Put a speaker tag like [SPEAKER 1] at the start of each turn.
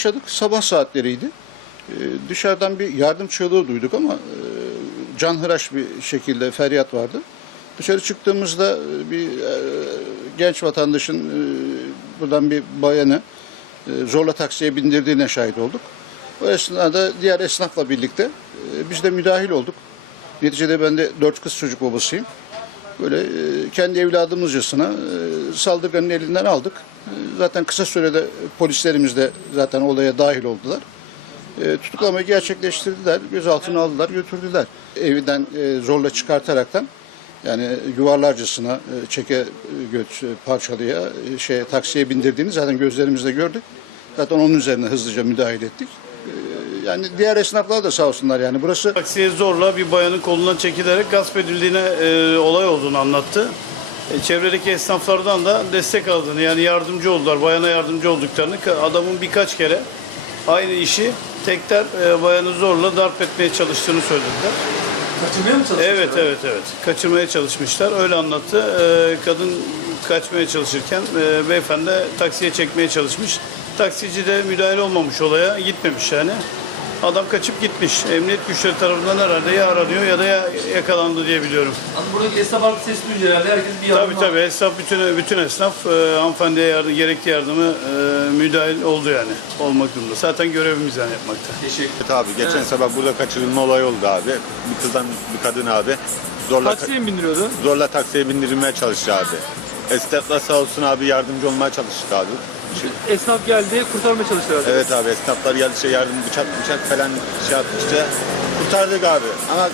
[SPEAKER 1] Yaşadık. Sabah saatleriydi. Ee, dışarıdan bir yardım çığlığı duyduk ama e, canhıraş bir şekilde feryat vardı. Dışarı çıktığımızda e, bir e, genç vatandaşın buradan bir bayanı zorla taksiye bindirdiğine şahit olduk. O esnada diğer esnafla birlikte e, biz de müdahil olduk. Neticede ben de dört kız çocuk babasıyım. Böyle kendi evladımızcasına e, saldırganın elinden aldık. Zaten kısa sürede polislerimiz de zaten olaya dahil oldular. E, Tutuklamayı gerçekleştirdiler, gözaltına aldılar, götürdüler. Evinden e, zorla çıkartaraktan yani yuvarlarcasına e, çeke göç e, parçalıya e, taksiye bindirdiğini zaten gözlerimizle gördük. Zaten onun üzerine hızlıca müdahale ettik. E, Yani diğer esnaflar da sağ olsunlar yani burası
[SPEAKER 2] Taksiye zorla bir bayanın kolundan çekilerek gasp edildiğine e, olay olduğunu anlattı. E, çevredeki esnaflardan da destek aldığını yani yardımcı oldular, bayana yardımcı olduklarını adamın birkaç kere aynı işi tekrar e, bayanı zorla darp etmeye çalıştığını söylediler.
[SPEAKER 3] Kaçırmaya mı çalışmışlar?
[SPEAKER 2] Evet evet evet kaçırmaya çalışmışlar öyle anlattı. E, kadın kaçmaya çalışırken e, beyefendi taksiye çekmeye çalışmış. Taksici de müdahale olmamış olaya gitmemiş yani. Adam kaçıp gitmiş. Emniyet güçleri tarafından herhalde ya aranıyor ya da ya yakalandı diye biliyorum.
[SPEAKER 3] Aslında buradaki esnaf artık ses duyuyor herhalde. Herkes bir yardım
[SPEAKER 2] Tabii tabii esnaf bütün bütün esnaf e, hanımefendiye yardım, gerekli yardımı e, müdahil oldu yani olmak durumunda. Zaten görevimiz yani yapmakta.
[SPEAKER 3] Teşekkür
[SPEAKER 4] Evet abi geçen sabah burada kaçırılma olayı oldu abi. Bir kızdan bir kadın abi zorla
[SPEAKER 3] Taksiye mi bindiriyordu?
[SPEAKER 4] zorla taksiye bindirilmeye çalıştı abi. Esnaflar sağ olsun abi yardımcı olmaya çalıştık abi. Şu-
[SPEAKER 3] Esnaf geldi kurtarmaya herhalde.
[SPEAKER 4] Evet abi esnaflar geldi şey yardım bıçak bıçak falan şey yaptı işte. Kurtardık abi ama